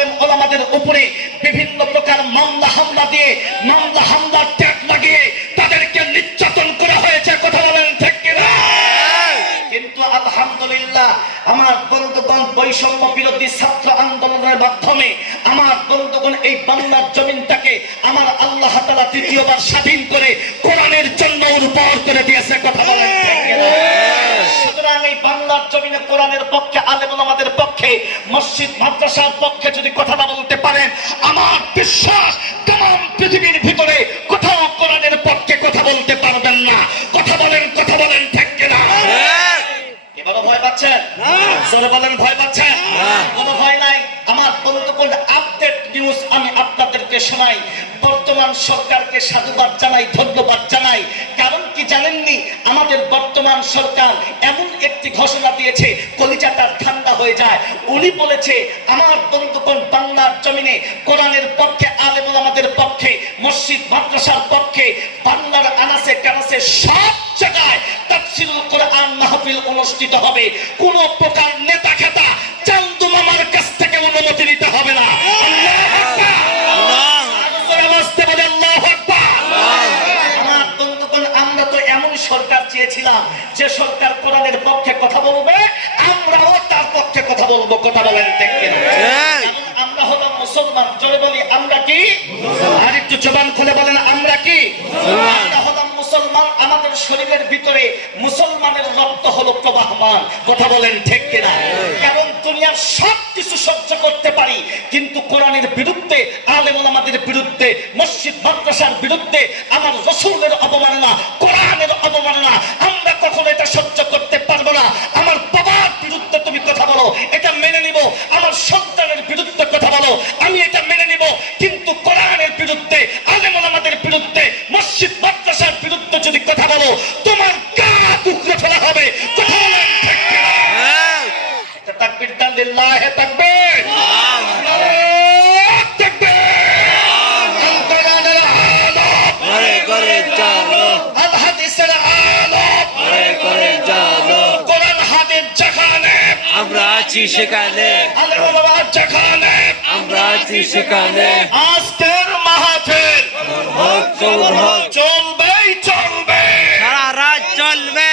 আলেম ওলামাদের উপরে বিভিন্ন প্রকার মামলা, হামলা দিয়ে, মামলা হামলা ট্যাগ লাগিয়ে তাদেরকে নির্যাতন করা হয়েছে, কথা বলেন কিন্তু আলহামদুলিল্লাহ আমার বন্ধুগণ, বৈষম্য বিরোধী ছাত্র আন্দোলনের মাধ্যমে আমার বন্ধুগণ এই বাংলার জমিনটাকে আমার আল্লাহ তালা তৃতীয়বার স্বাধীন করে কোরআনের জন্য উর্বর করে দিয়েছে, কথা বলেন? সুতরাং এই বাংলার জমিনে কোরআনের পক্ষে আলেম আমাদের পক্ষে, মসজিদ মাদ্রাসার পক্ষে যদি কথাটা বলতে পারেন, আমার বিশ্বাস তাম পৃথিবীর ভিতরে কোথাও কোরআনের পক্ষে কথা বলতে পারবেন না। কথা বলেন কথা বলেন, ঠিক এবারও ভয় পাচ্ছেন? জোরে বলেন, ভয় পাচ্ছেন? কোনো ভয় নাই। আমার আপডেট নিউজ আমি আপনাদেরকে শোনাই। বর্তমান সরকারকে সাধুবাদ জানাই, ধন্যবাদ জানাই। কারণ কি জানেননি? আমাদের বর্তমান সরকার এমন একটি ঘোষণা দিয়েছে হয়ে যায়। উনি বলেছে, আমার বন্ধুগণ বাংলার জমিনে, কোরআনের পক্ষে আলেমুল আমাদের পক্ষে, মসজিদ, মাদ্রাসার পক্ষে, বাংলার আনাসে, কানাসে সব জায়গায় তাফসিরুল কোরআন মাহফিল অনুষ্ঠিত হবে। কোন প্রকার নেতা খেতা চান্দু মামার কাছ থেকে অনুমতি নিতে হবে না। আমরা তো এমন সরকার চেয়েছিলাম, যে সরকার কোরআনের পক্ষে কথা বলবে আমরাও তার পক্ষে কথা বলব কথা বলেন ঠিক কিনা? কারণ আমরা হলাম মুসলমান জোরে বলি আমরা কি? আর একটু জবান খুলে বলেন আমরা কি? আমরা হলাম মুসলমান আমাদের শরীরের ভিতরে মুসলমানের রক্ত হলো প্রবাহমান। কথা বলেন ঠিক কিনা? কারণ দুনিয়ার সব কিছু সহ্য করতে পারি কিন্তু কোরআনের বিরুদ্ধে আলেম আমাদের বিরুদ্ধে মসজিদ মাদ্রাসার বিরুদ্ধে আমার রসুলের অবমাননা কোরআনের অবমাননা আমরা কখনো এটা সহ্য করতে পারব না। আমার বাবার বিরুদ্ধে তুমি কথা বলো এটা মেনে নিব। আমার সন্তানের বিরুদ্ধে কথা বলো। আমি এটা মেনে নিব। কিন্তু কোরআনের বিরুদ্ধে আলেম আমাদের বিরুদ্ধে মসজিদ মাদ্রাসার বিরুদ্ধে যদি কথা বলো তোমার গা টুকরো ফেলা হবে। তাকবীর দেন লিল্লাহে তাকবীর। তাকবীর। আছি সেখানে। আমরা আছি সেখানে। আজকের মাহফিল চলবে চলবে। সারা রাত চলবে।